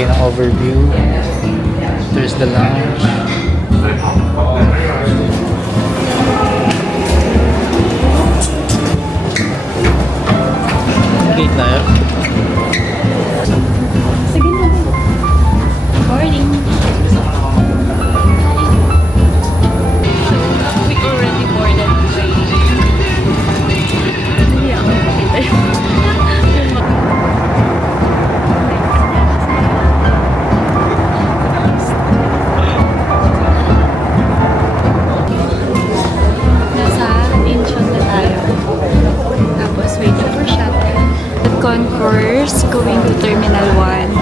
kayo ng overview. There's the lounge. Gate tayo. Sige na. Morning. We already boarded. Hindi ako makita yun. Nasa Incheon na tayo. Tapos waiting for shuttle. The concourse going to Terminal 1.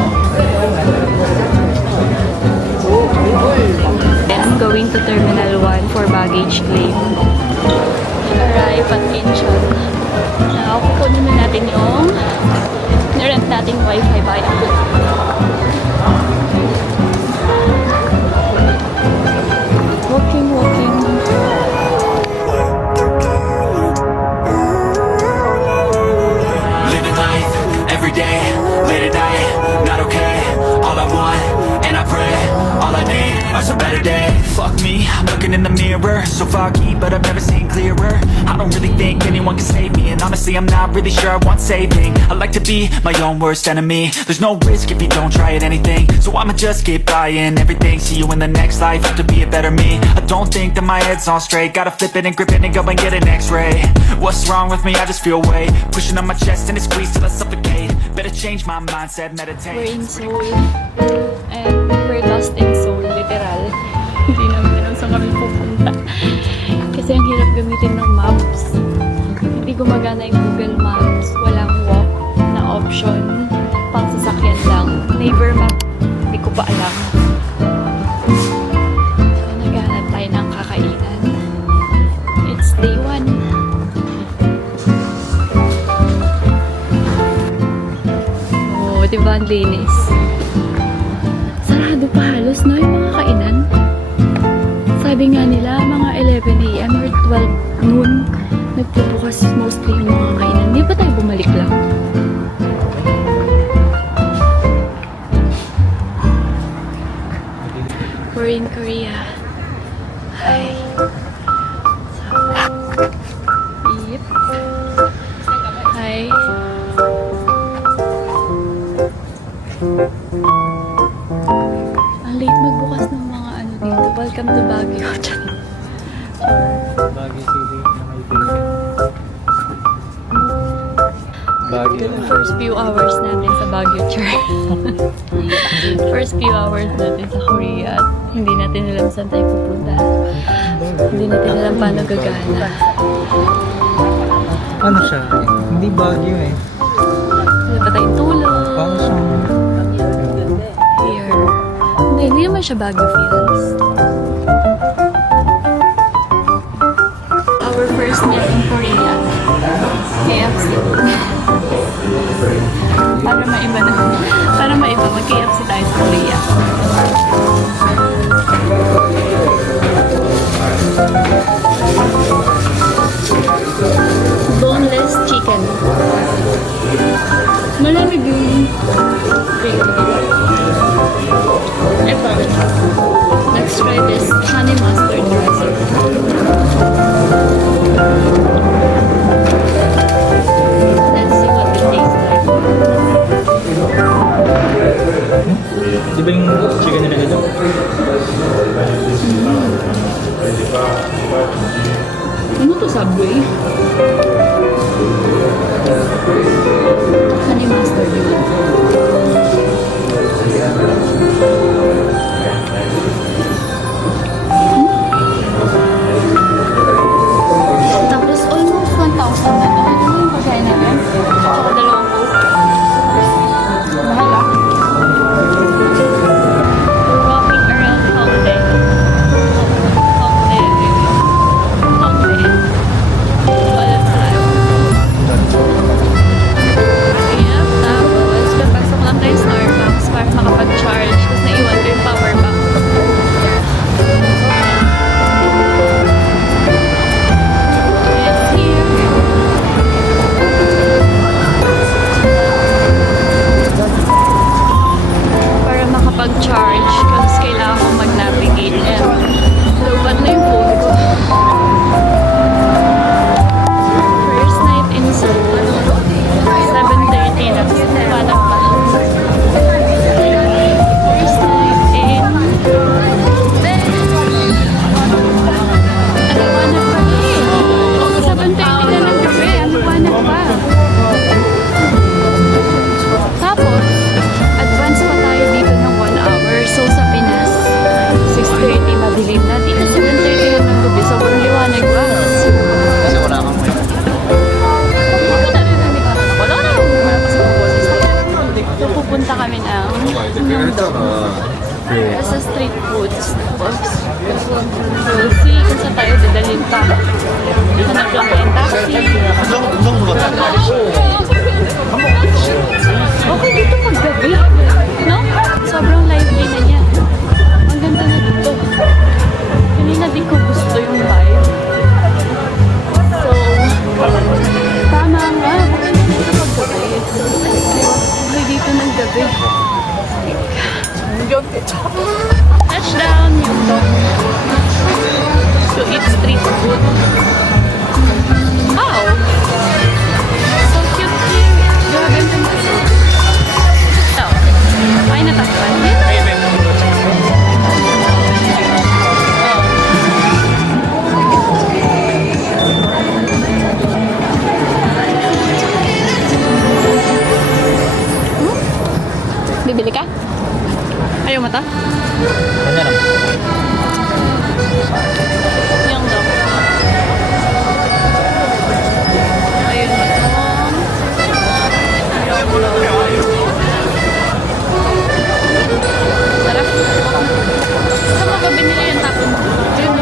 And going to Terminal 1 for baggage claim. Arrive at Incheon. Now, kukunin na natin yung nirent nating wifi bayan. Walking. Living life every day, late at night, not okay. All I want, and I pray, all I need are some better days. Fuck me, I'm looking in the mirror, so foggy, but I've never seen clearer. I don't really think anyone can save me, and honestly I'm not really sure I want saving. I like to be my own worst enemy. There's no risk if you don't try at anything, so I'ma just keep buying everything. See you in the next life, have to be a better me. I don't think that my head's on straight, gotta flip it and grip it and go and get an x-ray. What's wrong with me? I just feel weight pushing on my chest and it squeezes till I suffocate. Better change my mindset, meditate. We're in Seoul. And we're lost in Seoul, literal. Hindi namin alam saan kami pupunta. Kasi ang hirap gamitin ng maps. Hindi gumagana yung Google Maps. Walang walk na option. Pang sasakyan lang. Neighbor map, hindi ko pa alam. So, naghahanap tayo ng kakainan. It's day 1. Oh, diba ang linis? Sarado pa halos na yung mga kainan. Sabi nga nila, mga 11 a.m. or 12 noon, nagpupukas mostly yung mga kainan. Di ba tayo bumalik lang? We're in Korea. Hi. Yep. Hi. Ang late magbukas ng mga ano dito. Welcome to Baguio. Baguio City na may building. Baguio. First few hours natin sa Baguio, Char. First few hours natin sa Korea. At hindi natin alam saan tayo pupunta. Hindi natin alam paano gagana. Ano siya? Hindi Baguio eh. Wala pa tayong tulog. Paano siyang... Here. Hindi naman siya Baguio feels. Our first meal in Korea. KFC. Para maiba na. Para maiba, mag-KFC tayo sa Korea. Boneless chicken. Malamig yung ito. Let's try this honey mustard dressing. Let's see what it tastes like. Di ba yung chicken nila dito? Ano to, Subway? Honey mustard yun. Tapos almost 1,000 na ba? Ano yung pagkain namin? Tsaka dalawang coke. Mahal ah. We're walking around Hongdae. Hongdae. Hongdae. All of We'll see kung saan tayo dadalhin pa. Hanap lang tayong taxi. Okay dito paggabi. No? Sobrang lively na niya. Ang ganda na dito. Kanina din ko gusto yung vibe. So, tama nga. Okay dito paggabi. Okay dito ng gabi. Touchdown yung dog. To eat street food. Wow! So cute here. Grabe ang ganda. Ito. Ay, natakpan. Bibili ka? Ayaw mo to? Ano lang? Yung dog. Ayun. Sarap. Saan mo ba binili yung tapo mo? Ayun.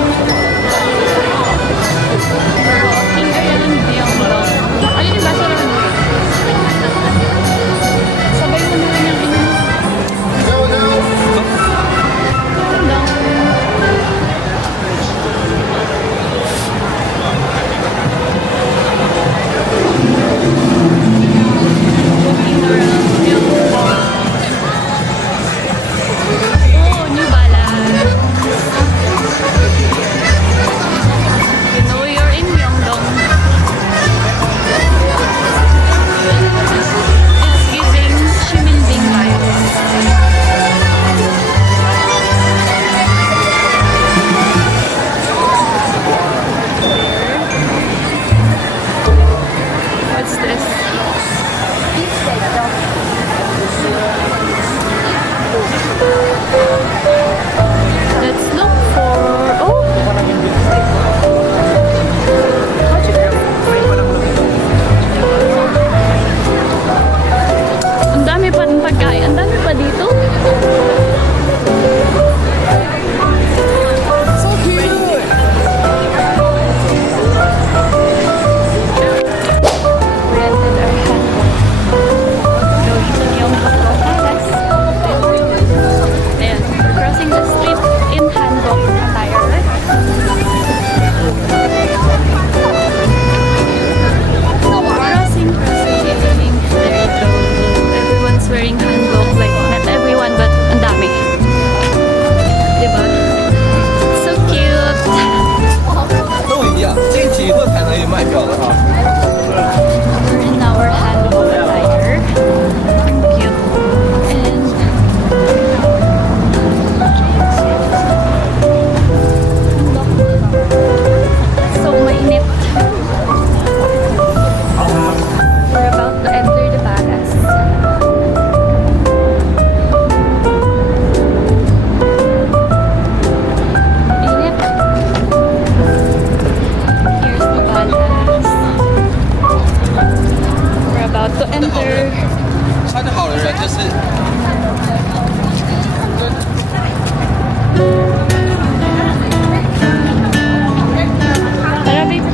Finger yan yung dog. Ayun yung baso naman. Sabay mo naman yung inom. Oh, New Balance. You know you're in Myeongdong. It's giving Shiminding vibes. What's this? Let's look for... Oh! Ang dami pa ng pagkain. Ang dami pa dito. So cute! Rented our hanbok. Going to Myeongdong Palace. Ayan, we're crossing the street in Hanbok attire. Crossing. There you go. Everyone's wearing hanbok. Like, not everyone, but ang dami. Diba? So cute. 都一样，进去以后才能有卖票的啊。 We're in our hanbok attire. Cute. And so mainit. We're about to enter the palace. Init. Here's the palace. We're about to enter. 穿得好的人就是 Tara, babe.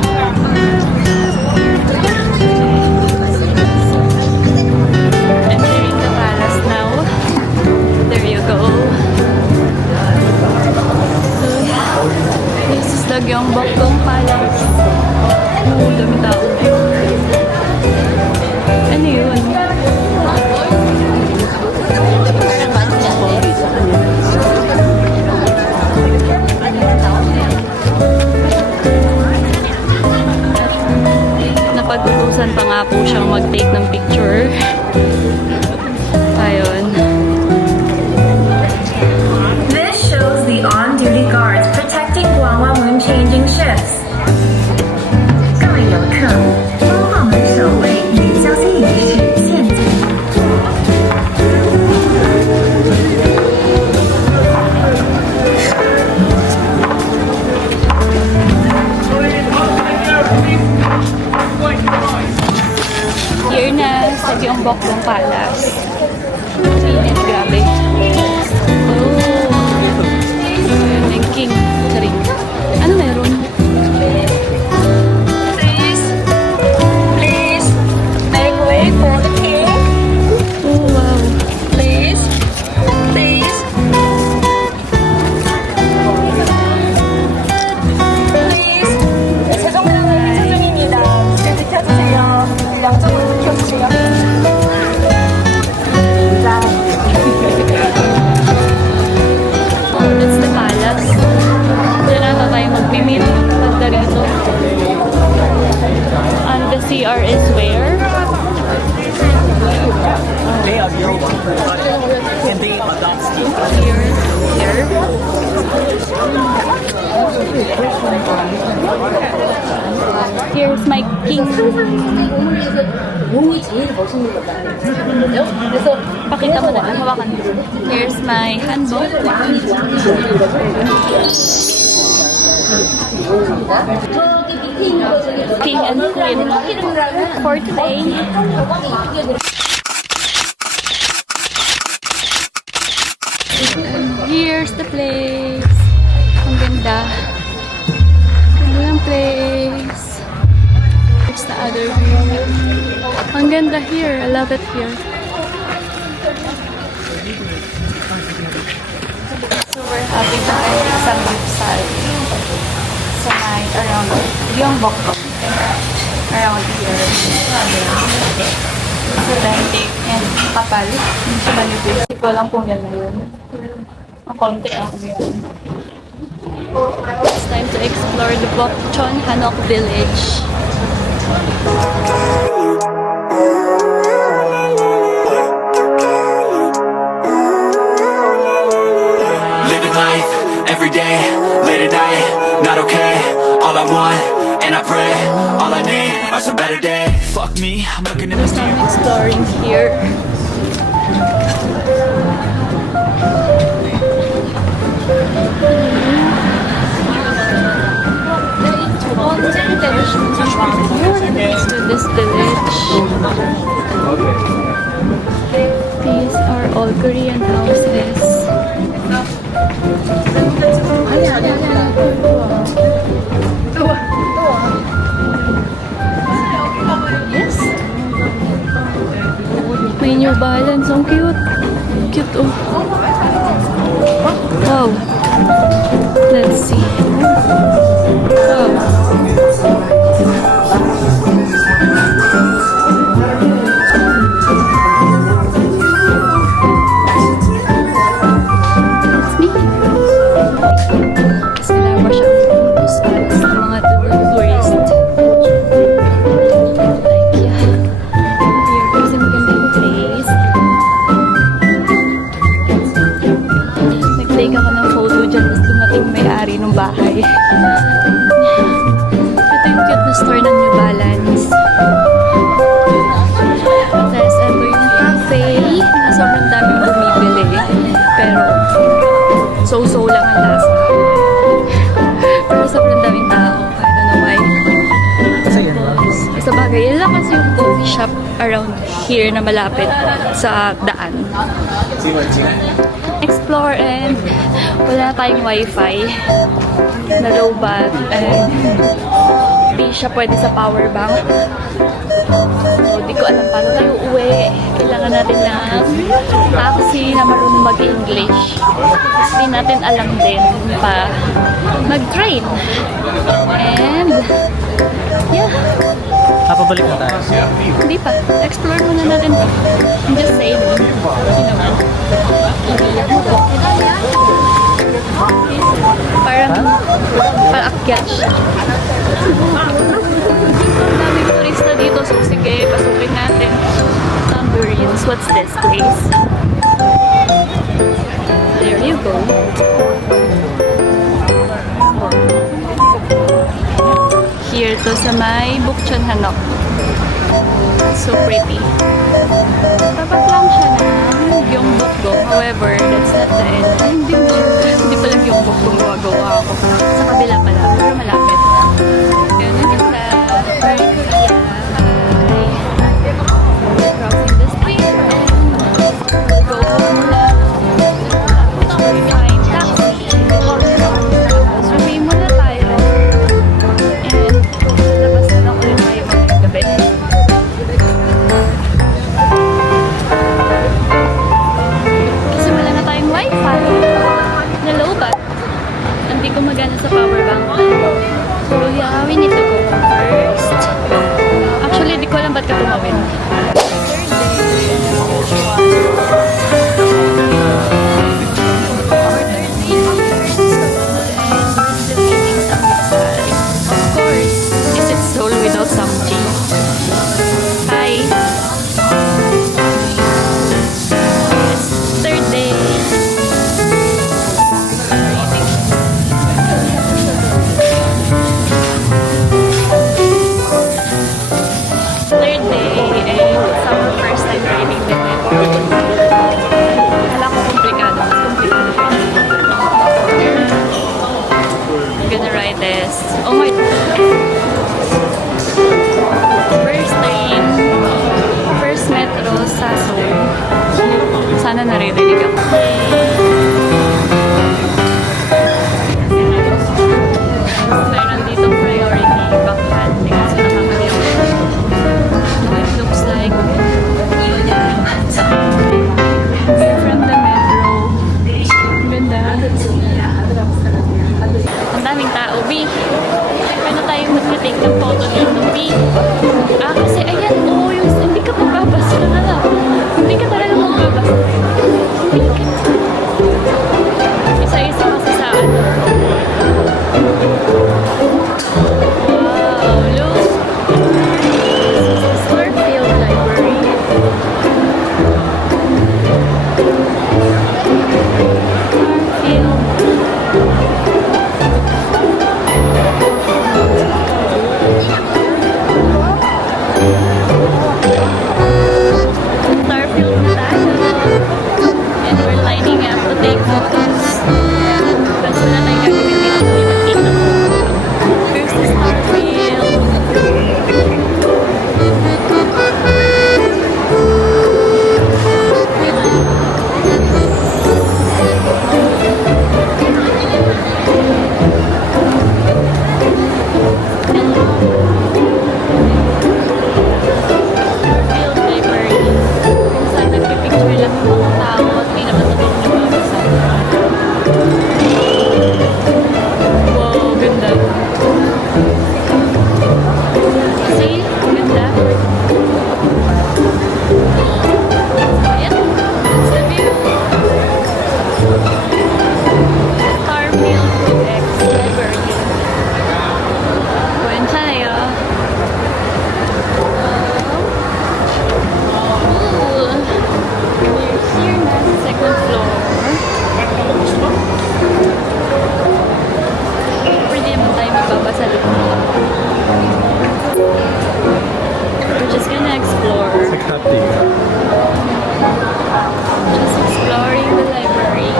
Entering the palace now. There you go. So, yeah. This is the Gyeongbokgung Palace. Oh, dami tao. Ano yun? Napag-utusan pa nga po siyang mag-take ng picture. Ayun. This shows the on-duty guards protecting Gwanghwamun changing shifts. 各位游客，光化门守卫与交接仪式现在。 Here na sa Gyeongbokgung Palace. Init, grabe. Oh, yung king. Sorry. Here's my king. Pakita mo na. Hawakan mo. Here's my handbook. King and queen for today. Here's the place. Ang ganda. Ganda ng place. Here's the other view. Ang ganda here. I love it here. So we're having our samgyeopsal sa night around Gyeongbok. Around here. Authentic and kapal. Hindi siya manipis. Hindi ko alam kung yan na yun. Ang konti ako yun. It's time to explore the Bokchon Hanok Village. Living life, everyday, late at night, not okay. All I want, and I pray, all I need are some better days. Fuck me, I'm looking in the First time mirror. exploring here. To this village. These are all Korean houses. Yes. May New Balance. Ang cute. Cute oh. Wow. Let's see. Wow. It's me. Kasi wala siya spot sa mga tourist. Like, yeah. Here, kasi magandang place. Nag-take ako ng photo dyan, tapos dumating may-ari ng bahay. Ito yung cute na store ng New Balance. Tapos ito yung cafe na sobrang daming bumibili. Pero so-so lang ang lasa. Pero sobrang daming tao. I don't know why. Sa bagay, yun lang kasi yung coffee shop around here na malapit sa daan. Explore and wala na tayong wifi na low bat and di siya pwede sa power bank. So, di ko alam paano tayo uwi. Kailangan natin ng taxi na marunong mag-English. Tapos di natin alam din pa mag-train. And yeah. Papabalik na tayo. Hindi pa. Explore muna natin to. I'm just saying. You know. Parang paakyat siya. Ang daming turista dito. So sige, pasukin natin. Tambourines. What's this place? There you go. Here to sa may Bukchon Hanok. So pretty. Tapat lang siya ng Gyeongbokgung. However, that's not the end. Ay, hindi pala Gyeongbokgung gawa ako. Sa kabila pala. Pero malapit. Yan, ang ganda. Very Korea. Hi. Crossing the street. And go muna. Find taxi. Swimming muna tayo. And labas na lang ulit tayo ngayong gabi. Kasi wala na tayong wifi na low bat. Hindi gumagana sa power bank. gonna ride this. Oh my. First train. First metro sa Seoul. Sana naririnig ako. Meron dito priority backhandling kasi nakakaliw. It looks like we're from the metro. Ang ganda. Ang daming tao, B. Paano tayo mag-take ng photo dito, B? Kasi ayan, hindi ka magbabasa na lang. Hindi ka talaga magbabasa. Hindi ka. Isa-isa kasi sa ano. Wow, look. This is the Starfield Library. Starfield na tayo. And we're lining up to take photos. Kasi wala tayong gagawin dito kung di magkita mo. Here's the Starfield. Field Library. Kung saan nagpipicture lang yung mga tao at may nakatulong na mabasa. Wow, ganda. See? Ganda. Ayan. That's the view. Starfield Group X Library. Kuwen tayo. We're here na sa second floor. Pwede naman tayo magbabasa dito. We're just gonna explore. Just exploring the library.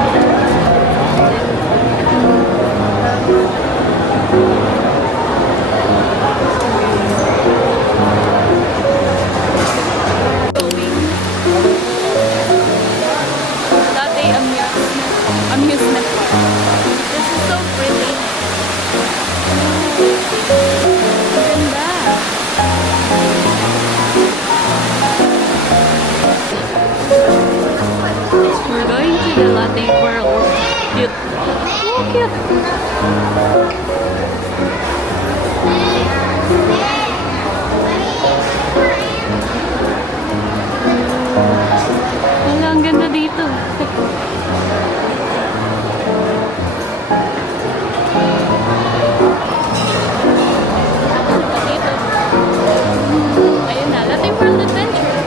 Dati amusement park. This is so pretty. Ganda. We're going to the Latte World. Cute. Oh, cute. Wala, ang ganda dito. Dito. Ayun na, Latte World Adventure.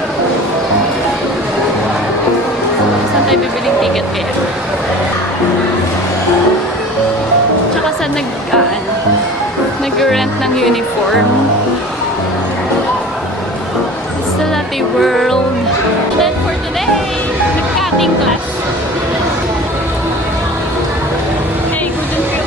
Saan tayo bibiling ticket kaya? Tsaka saan nag-rent ng uniform. This is the Latte World. Then for today, nag-cutting class. Hey, good and true.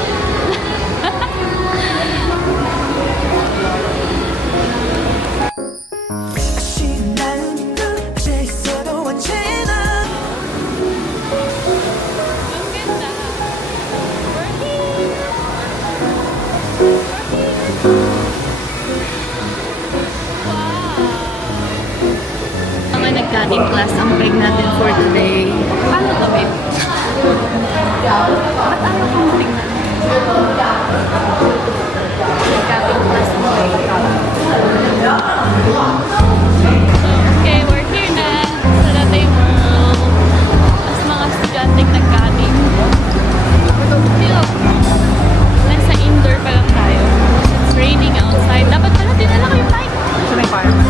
Ang ganda. We're here. Mga nag-cutting class ang peg natin for today. Paano to, babe? Ba't ano kung tingnan? Nag-cutting class ang peg. Okay, we're here na sa Latte World. As mga estudyanteng nag-cutting. Nasa indoor pa lang tayo. It's raining outside. Dapat pala dinala ko yung bike. Ito na yung fireman.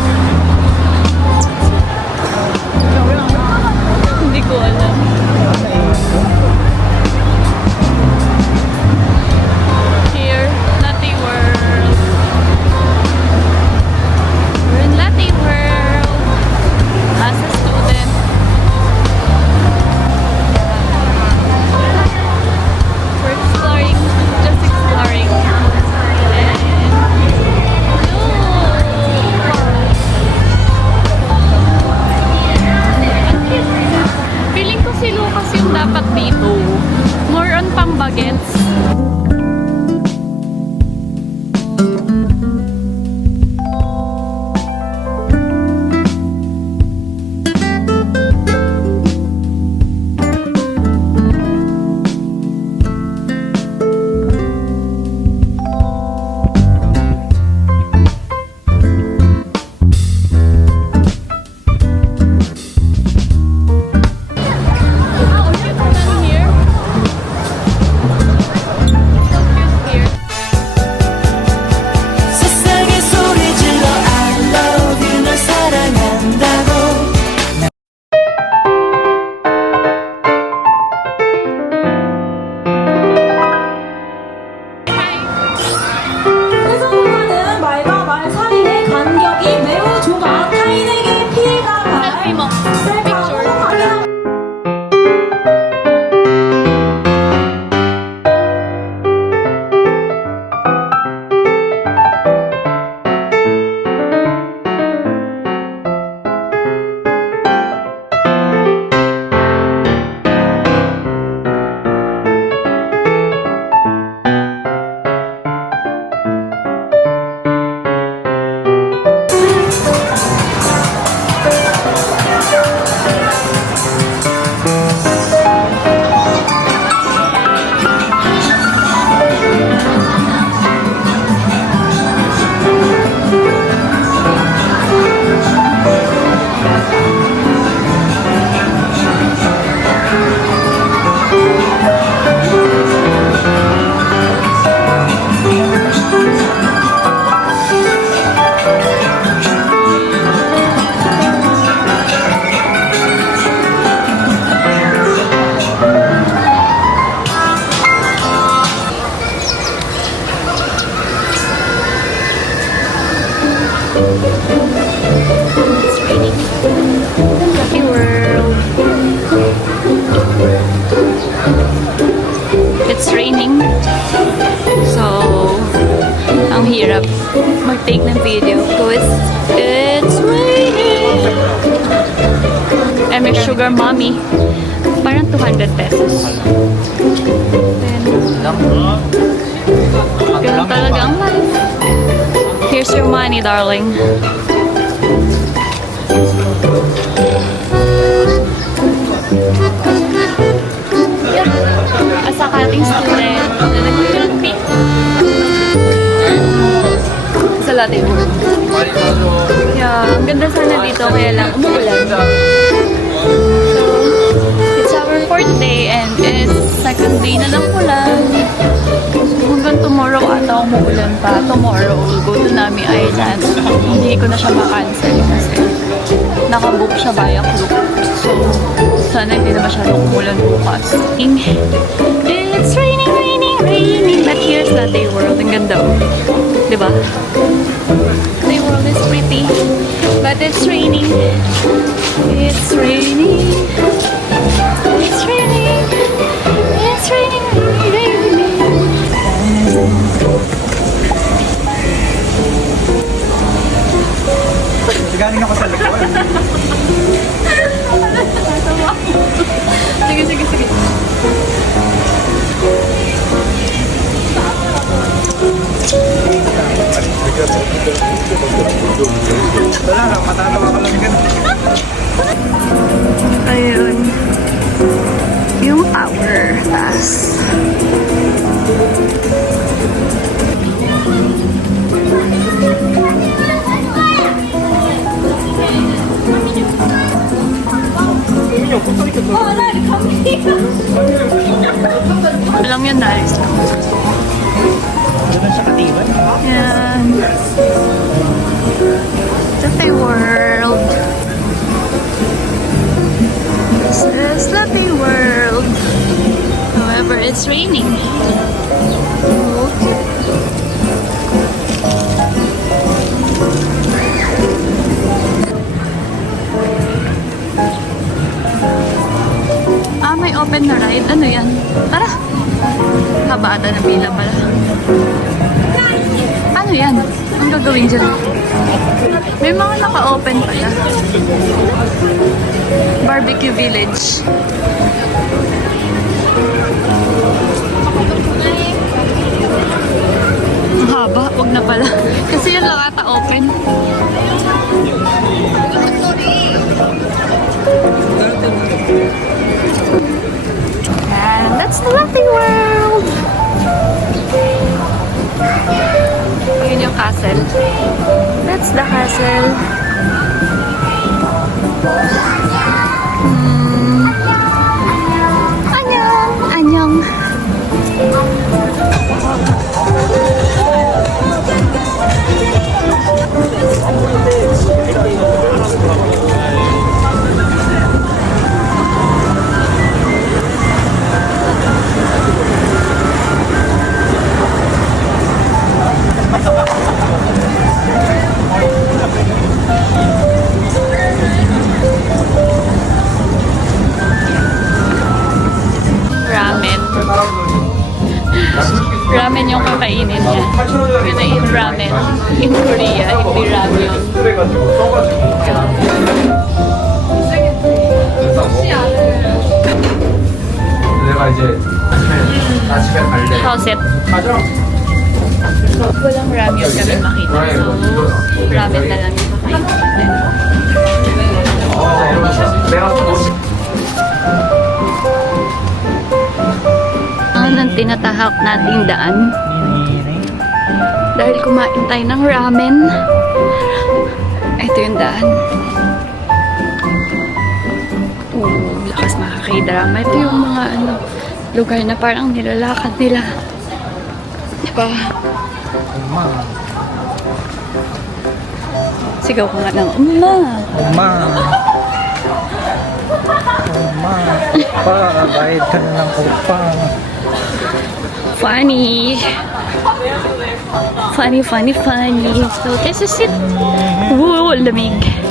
It's raining. Happy world. It's raining. So, ang hirap mag-take ng video because it's raining. I'm a sugar mommy. Parang 200 pesos. Then, ganun talaga ang life. Here's your money, darling. As a cutting student, na nag-filming sa Latte World. Yeah, ang ganda sana dito, kaya lang umuulan. So, it's our fourth day and it's second day na ng ulan. Hanggang tomorrow ata umuulan pa. Tomorrow, we'll go to Nami Island. Hindi ko na siya makancel kasi nakabook siya via group. So, sana hindi na masyadong umulan bukas. It's raining, raining, raining. But here's Latte World. Ang ganda oh. Diba? Latte World is pretty. But it's raining. It's raining. It's raining. It's raining, raining, raining. Galing ako sa likod. Sige, sige, sige. Wala lang, matatawa ka lang ganun. Ayun. Yung power taas. Alam yan, nalis lang. Yan. Latte World. This is Latte World. However, it's raining. Ah, may open na ride. Ano yan? Tara! Habaan na pila pala. Ano yan? Ang gagawin dyan? May mga naka-open pala. Barbecue Village. Ang haba. Huwag na pala. Kasi yan lang ata open. And that's the Latte World. Yun yung castle. That's the castle. Annyeong! Annyeong! Ramen. Ramen yung kakainin niya. Yun na yung ramen. In Korea, hindi ramyun. 내가 이제 아침에 갈래. How's it? Walang ramyun kami makita. So, ramen na lang yung kakainin natin. 내가 또 Ang tinatahak nating daan. Dahil kumain tayo ng ramen. Ito yung daan. Lakas makakay-drama. Ito yung mga lugar na parang nilalakad nila. Diba? Sigaw ko nga ng Uma! Uma. Uma. Pa, bayad ka na ng upa. Funny! Funny. So, this is it. Woo, lamig.